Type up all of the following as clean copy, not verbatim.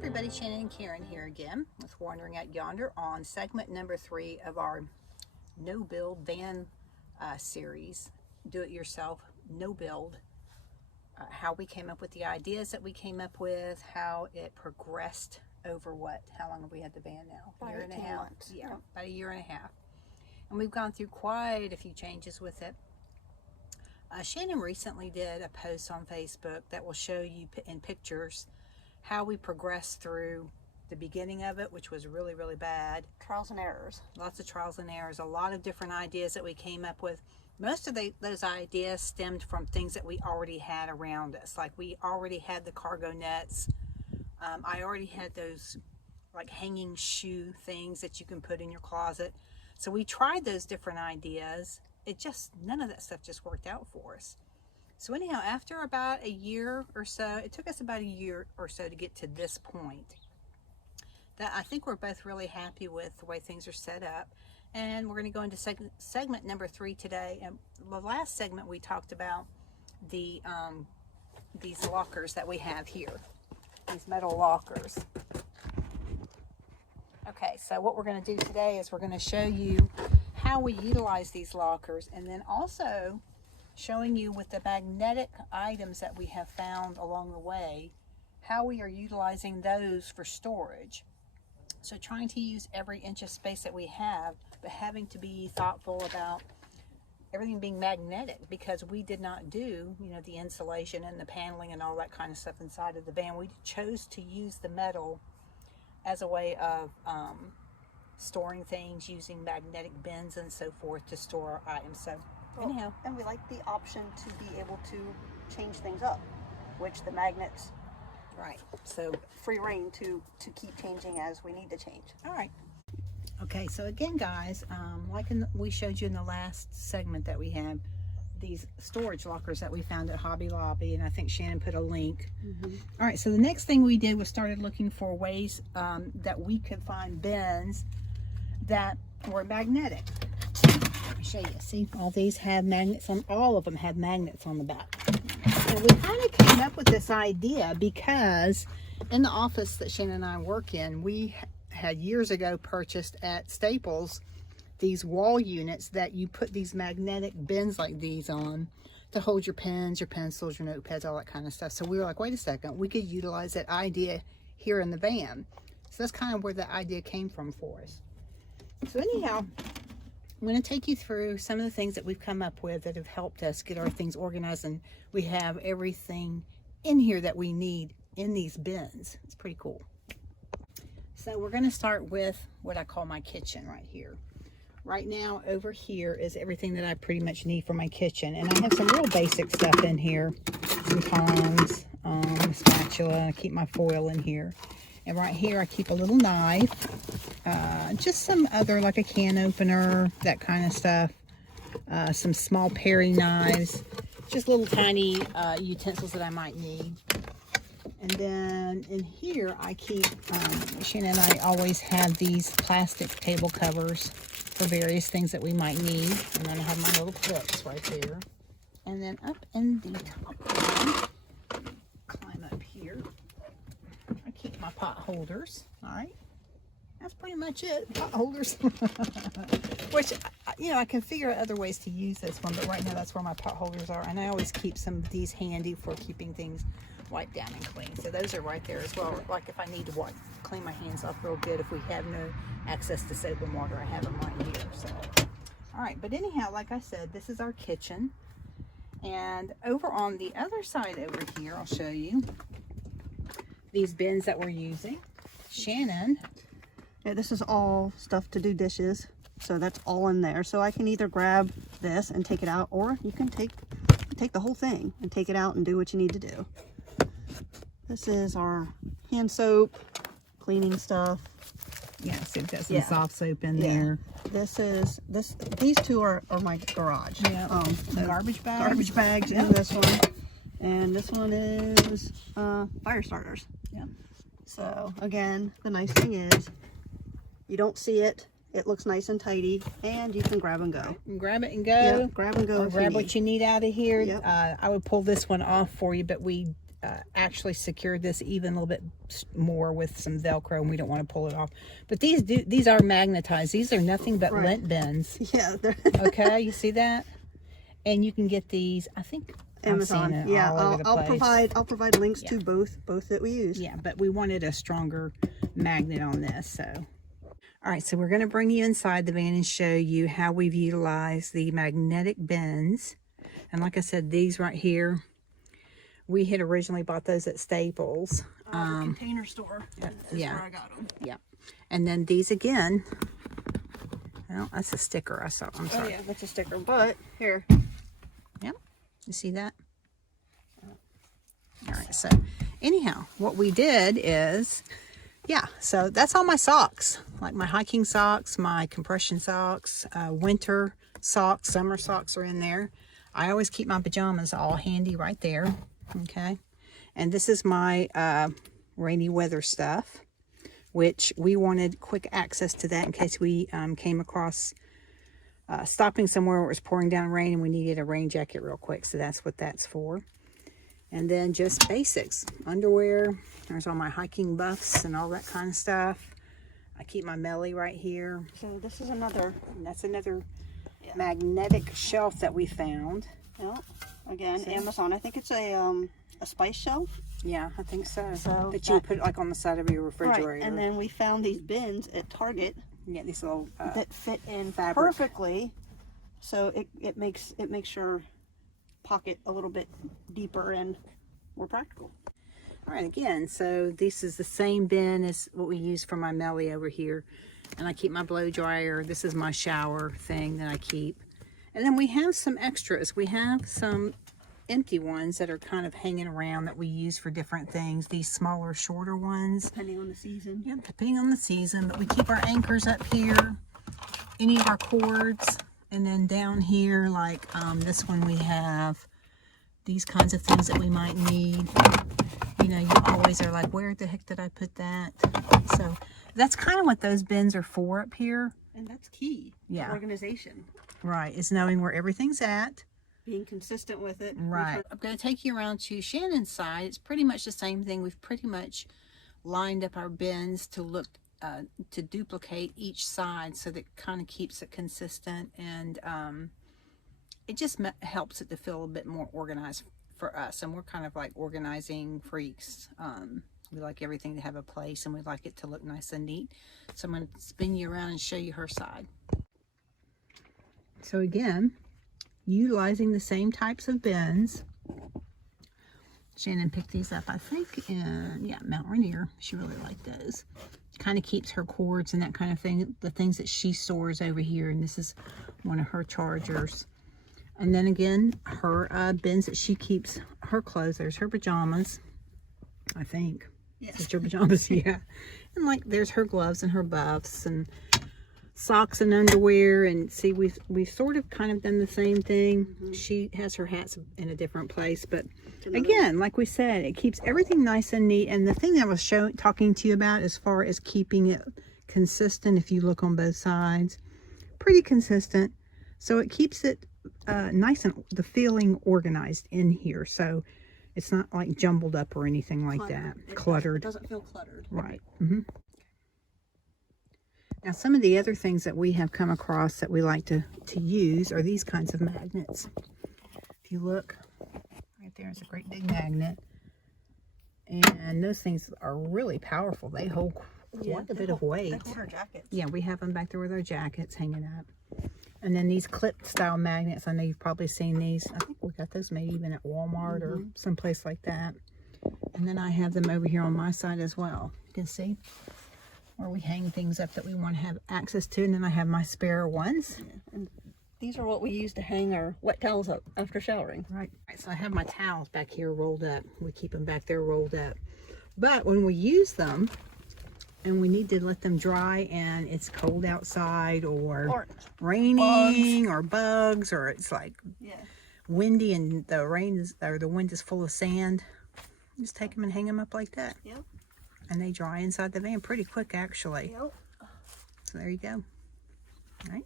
everybody, Shannon and Karen here again with Wandering at Yonder on segment number 3 of our no build van series, do it yourself, no build, how we came up with the ideas that we came up with, how it progressed over how long have we had the van now? About Year and a 18 half. months. Yeah, about a year and a half. And we've gone through quite a few changes with it. Shannon recently did a post on Facebook that will show you in pictures how we progressed through the beginning of it, which was really, really bad. Trials and errors. Lots of trials and errors, a lot of different ideas that we came up with. Most of those ideas stemmed from things that we already had around us. Like we already had the cargo nets. I already had those like hanging shoe things that you can put in your closet. So we tried those different ideas. None of that stuff just worked out for us. So anyhow, after about a year or so, it took us about a year or so to get to this point. That I think we're both really happy with the way things are set up. And we're going to go into segment number 3 today. And the last segment we talked about these lockers that we have here, these metal lockers. Okay, so what we're going to do today is we're going to show you how we utilize these lockers, and then also showing you with the magnetic items that we have found along the way, how we are utilizing those for storage. So trying to use every inch of space that we have, but having to be thoughtful about everything being magnetic, because we did not do, the insulation and the paneling and all that kind of stuff inside of the van. We chose to use the metal as a way of storing things, using magnetic bins and so forth to store our items. So anyhow, and we like the option to be able to change things up, which the magnets, right, so free reign to keep changing as we need to change. All right. Okay, so again, guys, like we showed you in the last segment that we have these storage lockers that we found at Hobby Lobby, and I think Shannon put a link. All right, so the next thing we did was started looking for ways that we could find bins that were magnetic. Let me show you. See, all these have magnets on, all of them have magnets on the back. And we kind of came up with this idea because in the office that Shannon and I work in, we had years ago purchased at Staples these wall units that you put these magnetic bins like these on to hold your pens, your pencils, your notepads, all that kind of stuff. So we were like, wait a second, we could utilize that idea here in the van. So that's kind of where the idea came from for us. So anyhow, I'm going to take you through some of the things that we've come up with that have helped us get our things organized, and we have everything in here that we need in these bins. It's pretty cool. So we're going to start with what I call my kitchen right here. Right now over here is everything that I pretty much need for my kitchen, and I have some real basic stuff in here. Some tongs, spatula, I keep my foil in here. And right here I keep a little knife, just some other, like a can opener, that kind of stuff. Some small paring knives, just little tiny utensils that I might need. And then in here I keep, Shannon and I always have these plastic table covers for various things that we might need. And then I have my little clips right there. And then up in the top, climb up here, I keep my pot holders. All right, that's pretty much it, pot holders. Which, I can figure out other ways to use this one, but right now that's where my pot holders are. And I always keep some of these handy for keeping things wiped down and clean. So those are right there as well. Like if I need to clean my hands off real good, if we have no access to soap and water, I have them right here. So, all right, but anyhow, like I said, this is our kitchen. And over on the other side over here, I'll show you these bins that we're using. Shannon. Yeah, this is all stuff to do dishes. So that's all in there. So I can either grab this and take it out, or you can take the whole thing and take it out and do what you need to do. This is our hand soap, cleaning stuff. Yeah, so we've got some soft soap in there. These two are my garage. Yeah. The garbage bags. Garbage bags in this one. And this one is fire starters. Yeah. So again, the nice thing is you don't see it. It looks nice and tidy, and you can grab and go. Grab it and go. Yeah, grab and go. Or grab what you need out of here. Yep. I would pull this one off for you, but we actually secured this even a little bit more with some Velcro, and we don't want to pull it off. But these are magnetized. These are nothing but lint bins. Yeah. Okay, you see that? And you can get these, I think, Amazon. I've seen it Yeah, all over the place. I'll provide links to both that we use. Yeah, but we wanted a stronger magnet on this, so. All right, so we're going to bring you inside the van and show you how we've utilized the magnetic bins. And like I said, these right here, we had originally bought those at Staples. The Container Store. Yeah. Where I got them. Yeah. And then these again. Well, that's a sticker I saw. I'm sorry. Oh yeah, that's a sticker. But here. Yep. You see that? All right. So anyhow, what we did is, yeah. So that's all my socks, like my hiking socks, my compression socks, winter socks, summer socks are in there. I always keep my pajamas all handy right there. Okay. And this is my rainy weather stuff, which we wanted quick access to that in case we came across stopping somewhere where it was pouring down rain and we needed a rain jacket real quick. So that's what that's for. And then just basics, underwear. There's all my hiking buffs and all that kind of stuff. I keep my Melly right here. So this is another. And that's another magnetic shelf that we found. Yeah. Again, Amazon. I think it's a spice shelf. Yeah, I think so. So that you would put like on the side of your refrigerator. Right. And then we found these bins at Target. Yeah, these little that fit in fabric perfectly. So it makes your pocket a little bit deeper and more practical. All right, again, so this is the same bin as what we use for my Melly over here. And I keep my blow dryer. This is my shower thing that I keep. And then we have some extras. We have some empty ones that are kind of hanging around that we use for different things. These smaller, shorter ones. Depending on the season. Yeah, depending on the season. But we keep our anchors up here, any of our cords. And then down here, like this one, we have these kinds of things that we might need. You know, you always are like, where the heck did I put that? So that's kind of what those bins are for up here. And that's key. Yeah. Organization. Right, is knowing where everything's at. Being consistent with it. Right. I'm going to take you around to Shannon's side. It's pretty much the same thing. We've pretty much lined up our bins to look to duplicate each side, so that kind of keeps it consistent, and it just helps it to feel a bit more organized for us. And we're kind of like organizing freaks. We like everything to have a place, and we like it to look nice and neat. So I'm going to spin you around and show you her side. So again, utilizing the same types of bins. Shannon picked these up, I think, in, yeah, Mount Rainier. She really liked those. Kind of keeps her cords and that kind of thing, the things that she stores over here. And this is one of her chargers. And then again, her bins that she keeps her clothes. There's her pajamas, I think. Yes. Is her pajamas? Yeah. And like, there's her gloves and her buffs and socks and underwear. And see, we've sort of kind of done the same thing. Mm-hmm. She has her hats in a different place, but again, like we said, it keeps everything nice and neat. And the thing that I was talking to you about as far as keeping it consistent, if you look on both sides, pretty consistent. So it keeps it nice and the feeling organized in here. So it's not like jumbled up or anything like that. Cluttered. It doesn't feel cluttered. Right. Mm-hmm. Now, some of the other things that we have come across that we like to use are these kinds of magnets. If you look, right there is a great big magnet. And those things are really powerful. They hold quite a bit of weight. They hold our jackets. Yeah, we have them back there with our jackets hanging up. And then these clip style magnets, I know you've probably seen these. I think we got those maybe even at Walmart or someplace like that. And then I have them over here on my side as well. You can see where we hang things up that we want to have access to. And then I have my spare ones. Yeah. And these are what we use to hang our wet towels up after showering. Right. So I have my towels back here rolled up. We keep them back there rolled up. But when we use them and we need to let them dry and it's cold outside or raining or bugs or it's like windy and the wind is full of sand, just take them and hang them up like that. Yep. And they dry inside the van pretty quick, actually. Yep. So there you go. All right.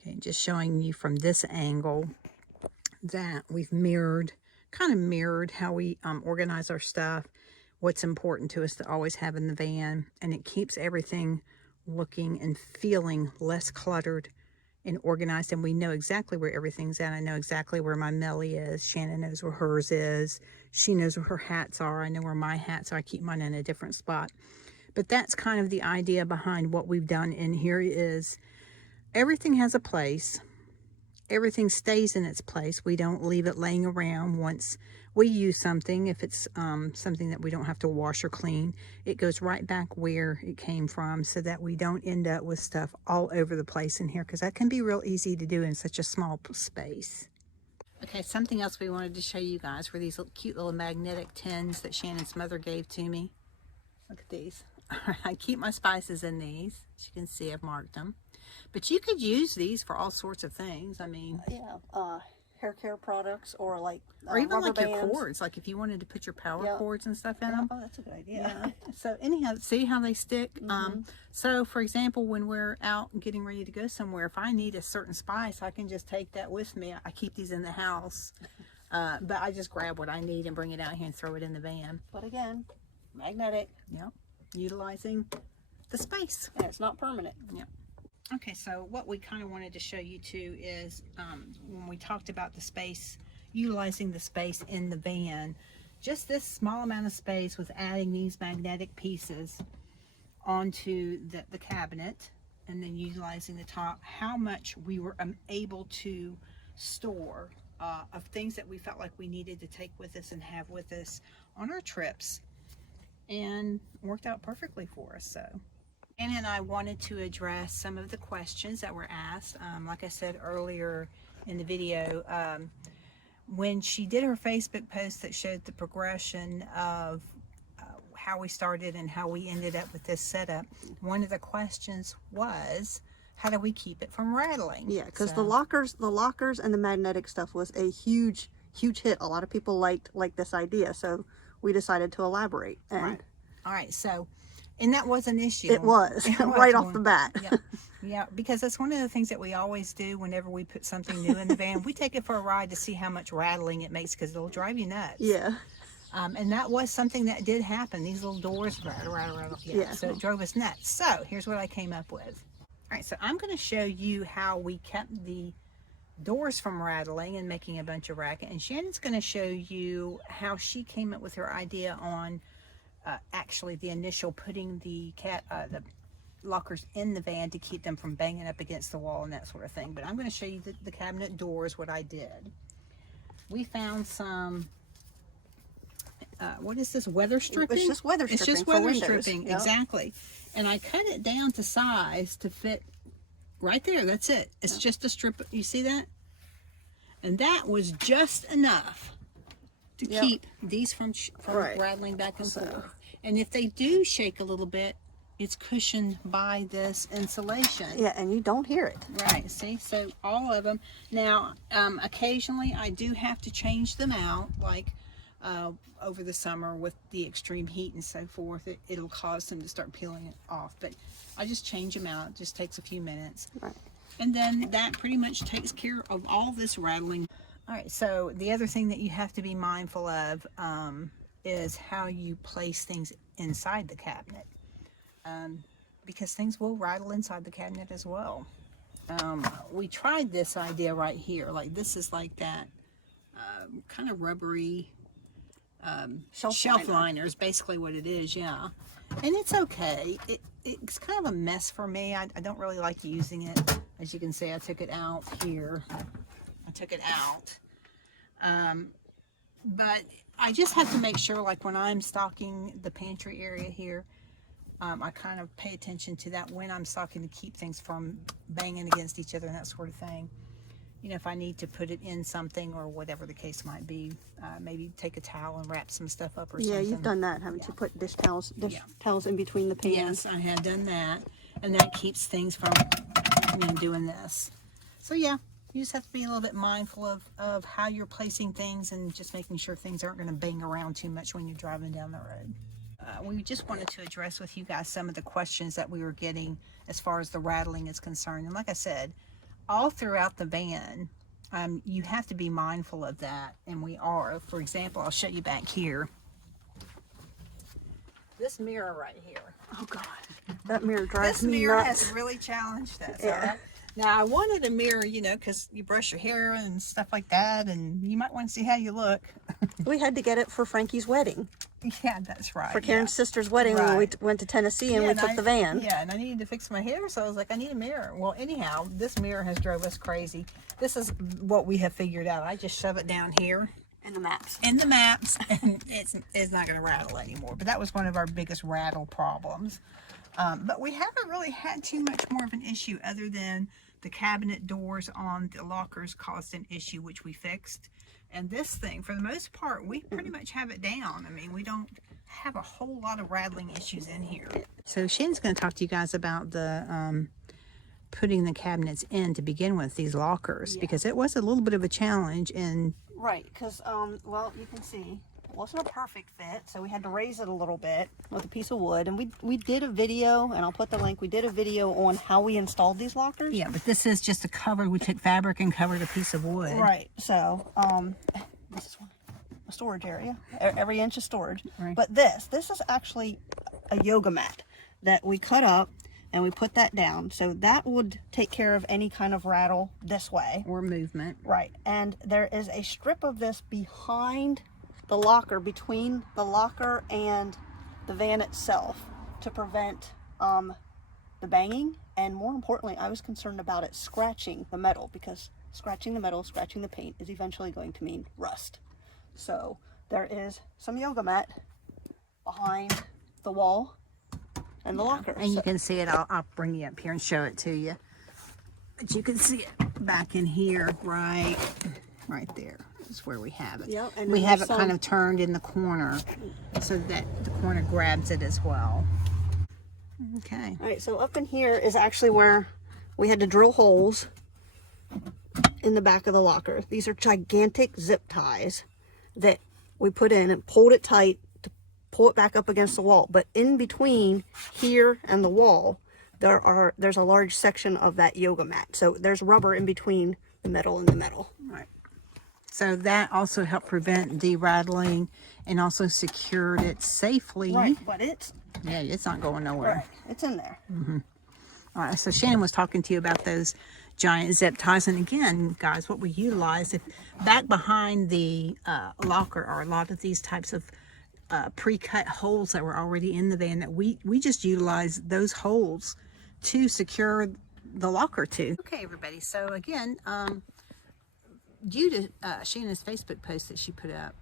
Okay, just showing you from this angle that we've mirrored kind of mirrored how we organize our stuff, what's important to us to always have in the van, and it keeps everything looking and feeling less cluttered and organized, and we know exactly where everything's at. I know exactly where my Melly is. Shannon knows where hers is. She knows where her hats are. I know where my hats are. I keep mine in a different spot. But that's kind of the idea behind what we've done in here is everything has a place. Everything stays in its place. We don't leave it laying around. Once we use something, if it's something that we don't have to wash or clean, it goes right back where it came from so that we don't end up with stuff all over the place in here, because that can be real easy to do in such a small space. Okay, something else we wanted to show you guys were these cute little magnetic tins that Shannon's mother gave to me. Look at these. I keep my spices in these. As you can see, I've marked them. But you could use these for all sorts of things. I mean, yeah, hair care products, or like or even rubber like bands. your cords, like if you wanted to put your power cords and stuff in them. Oh, that's a good idea. So anyhow, see how they stick? So for example, when we're out getting ready to go somewhere, if I need a certain spice, I can just take that with me. I keep these in the house, but I just grab what I need and bring it out here and throw it in the van. But again, magnetic. Yep, utilizing the space. And it's not permanent. Yep. Okay, so what we kind of wanted to show you too is when we talked about the space, utilizing the space in the van, just this small amount of space with adding these magnetic pieces onto the cabinet and then utilizing the top, how much we were able to store of things that we felt like we needed to take with us and have with us on our trips, and worked out perfectly for us. So Anna and I wanted to address some of the questions that were asked. Like I said earlier in the video, when she did her Facebook post that showed the progression of how we started and how we ended up with this setup, one of the questions was, how do we keep it from rattling? Yeah, because the lockers and the magnetic stuff was a huge hit. A lot of people liked this idea, so we decided to elaborate. And right. All right, so. And that was an issue. It was right off the bat. Yeah, yeah, because that's one of the things that we always do whenever we put something new in the van. We take it for a ride to see how much rattling it makes, because it'll drive you nuts. Yeah. And that was something that did happen. These little doors rattle. Yeah. So it drove us nuts. So here's what I came up with. All right, so I'm going to show you how we kept the doors from rattling and making a bunch of racket. And Shannon's going to show you how she came up with her idea on actually the initial putting the lockers in the van to keep them from banging up against the wall and that sort of thing. But I'm going to show you the cabinet doors, what I did. We found some what is this, weather stripping? It's just weather stripping. It's just for weather windows. stripping. Yep. Exactly. And I cut it down to size to fit right there. That's it. It's just a strip. You see that? And that was just enough to keep these from rattling back and forth. And if they do shake a little bit, it's cushioned by this insulation. Yeah, and you don't hear it. Right, see? So all of them. Now, occasionally I do have to change them out, like over the summer with the extreme heat and so forth. It'll cause them to start peeling it off. But I just change them out. It just takes a few minutes. Right. And then that pretty much takes care of all this rattling. All right, so the other thing that you have to be mindful of is how you place things inside the cabinet, because things will rattle inside the cabinet as well. We tried this idea right here. Like, this is like that kind of rubbery shelf liner is basically what it is, yeah. And it's okay. It's kind of a mess for me. I don't really like using it. As you can see, I took it out here. I took it out. But I just have to make sure, like when I'm stocking the pantry area here, I kind of pay attention to that when I'm stocking, to keep things from banging against each other and that sort of thing. You know, if I need to put it in something or whatever the case might be, maybe take a towel and wrap some stuff up or something. Yeah, you've done that, haven't you? Put dish towels in between the pans. Yes, I have done that, and that keeps things from, doing this. So yeah, you just have to be a little bit mindful of how you're placing things, and just making sure things aren't going to bang around too much when you're driving down the road. We just wanted to address with you guys some of the questions that we were getting as far as the rattling is concerned. And like I said, all throughout the van, you have to be mindful of that, and we are. For example, I'll show you back here. This mirror right here. Oh God, that mirror drives This me mirror nuts. has really challenged us. Yeah. All right? Now, I wanted a mirror, you know, because you brush your hair and stuff like that, and you might want to see how you look. We had to get it for Frankie's wedding. Yeah, that's right. For Karen's sister's wedding when we Right. went to Tennessee and we took the van. Yeah, and I needed to fix my hair, so I was like, I need a mirror. Well, anyhow, this mirror has drove us crazy. This is what we have figured out. I just shove it down here In the maps. in the maps, and it's not going to rattle anymore. But that was one of our biggest rattle problems. But we haven't really had too much more of an issue other than the cabinet doors on the lockers caused an issue, which we fixed. And this thing, for the most part, we pretty much have it down. I mean, we don't have a whole lot of rattling issues in here. So Shannon's going to talk to you guys about the putting the cabinets in to begin with, these lockers, because it was a little bit of a challenge. And Right, because, well, you can see, it wasn't a perfect fit, so we had to raise it a little bit with a piece of wood. And we did a video, and I'll put the link, we did a video on how we installed these lockers. yeah, but this is just a cover. We took fabric and covered a piece of wood. Right, so, this is a storage area, every inch of storage. Right. But this is actually a yoga mat that we cut up and we put that down. So that would take care of any kind of rattle this way. Or movement. Right, and there is a strip of this behind the locker, between the locker and the van itself, to prevent the banging, and more importantly, I was concerned about it scratching the metal, because scratching the metal, scratching the paint is eventually going to mean rust. So there is some yoga mat behind the wall and the locker. And you can see it. I'll bring you up here and show it to you. But you can see it back in here, right there is where we have it. Yep, and we then have there's it kind some- of turned in the corner so that the corner grabs it as well. Okay. All right, so up in here is actually where we had to drill holes in the back of the locker. These are gigantic zip ties that we put in and pulled it tight to pull it back up against the wall. But in between here and the wall, there's a large section of that yoga mat. So there's rubber in between the metal and the metal. Right. So that also helped prevent de-rattling and also secured it safely. Right, but it's Yeah, it's not going nowhere. right. It's in there. All right, so Shannon was talking to you about those giant zip ties. And again, guys, what we utilize, if back behind the locker are a lot of these types of pre-cut holes that were already in the van that we just utilize those holes to secure the locker to. Okay, everybody, so again, due to Shannon's Facebook post that she put up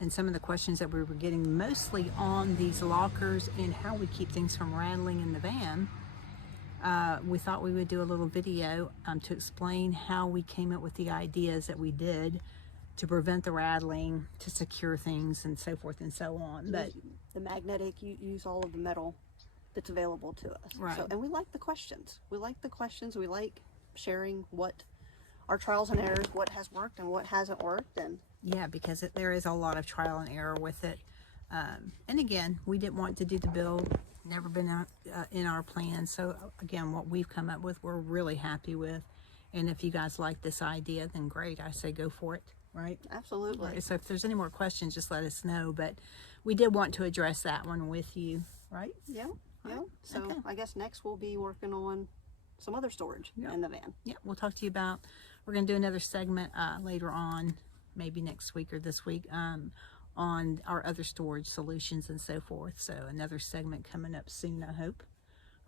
and some of the questions that we were getting mostly on these lockers and how we keep things from rattling in the van, we thought we would do a little video to explain how we came up with the ideas that we did to prevent the rattling, to secure things, and so forth and so on. But The magnetic, you use all of the metal that's available to us. Right. So, and we like the questions. We like the questions. We like sharing what our trials and errors, what has worked and what hasn't worked. And yeah, because there is a lot of trial and error with it. And again, we didn't want to do the build, never been in our plan. So again, what we've come up with, we're really happy with. And if you guys like this idea, then great. I say go for it, right? absolutely. Right. So if there's any more questions, just let us know. But we did want to address that one with you, right? Yeah. Yeah. So Okay. I guess next we'll be working on some other storage Yeah. in the van. Yeah, we'll talk to you about, we're going to do another segment later on, maybe next week or this week, on our other storage solutions and so forth. So another segment coming up soon, I hope.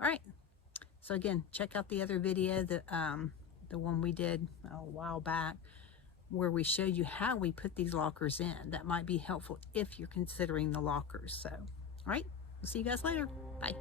All right. So again, check out the other video, the one we did a while back, where we showed you how we put these lockers in. That might be helpful if you're considering the lockers. So, all right, we'll see you guys later. Bye.